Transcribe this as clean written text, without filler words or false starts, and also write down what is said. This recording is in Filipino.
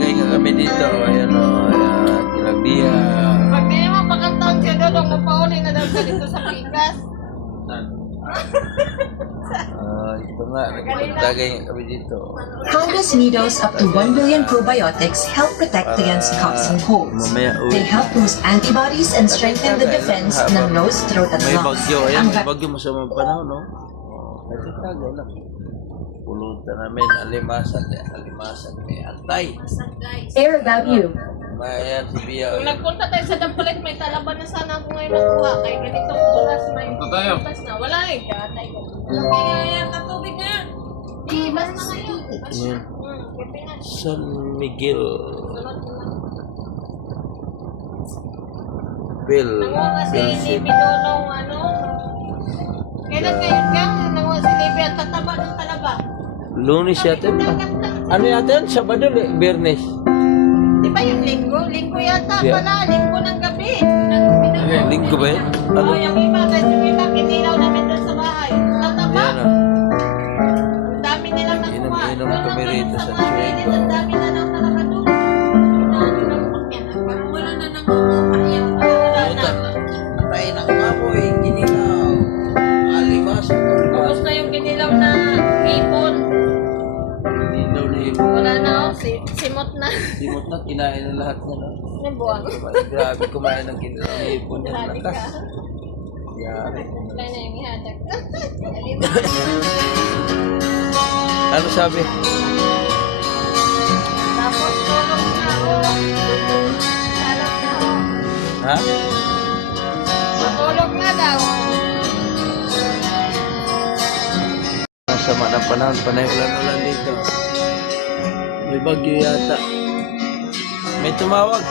Tagay nga kami dito. Ayan o. Kilabia. Pag di mo pakantaon siya doon, mapauli na daw siya dito sa Pikas. Ito nga. Tagay nga kami dito. Congress Nidos up to 1 billion probiotics help protect against coughs and colds. Mamaya They help boost antibodies and strengthen the defense ng nose, throat at May lungs. bagyo. Ayan, Ang may bagyo. Masamang panahon, no? Ito tagay lang. Pulutan namin. Alimasan. Alimasan. May antay. air about you. Ayan, si Bia. Kung nagpunta tayo sa Dampulit, may talaban na sana ako ngayon nakuha. Kaya ganitong oras may butas na. Wala eh. Katay ko. Kaya katubig na. Di, basta ngayon. Ayan. Kape na. San Miguel. Sunod na. Bill. Nanguha kasi ni Pinonong ano. Kailan ngayon gang? Nanguha si Libby at tataba ng talaba. Lunes yata pa. Ano yata yan? Sabado, Bernes. Di ba yung linggo? Linggo yata Yeah. pala. Linggo ng gabi. Linggo ba yan? Ano? Oh, yung iba, guys, yung iba, kinilaw namin doon sa bahay. Tataba. Yan o. Ang dami nilang nakuha. Inom-inom Doon kami naman rito sa sa mga Chueco. gilid, ang dami na lang talaga doon. Inaano lang pakyan. Parang wala na nangunguha yan. Wala na. Patay na kamoy. Ginilaw. Alimas. Tapos na yung kinilaw na hipon. Ginilaw na yun. Wala na, oh. Simot na. Simot na, kinain na lahat na. Yung buwan. Grabe kumain ng ginilaw na hipon. Yung Grabe lakas. ka. Yari. Wala na yung ihadag. Ano sabi? Tapos tulog na, oh. Tulog na, oh. Ha? Matulog na daw. Sama ng panahon. Panay ulan-ulan dito. May bagyo yata. May tumawag.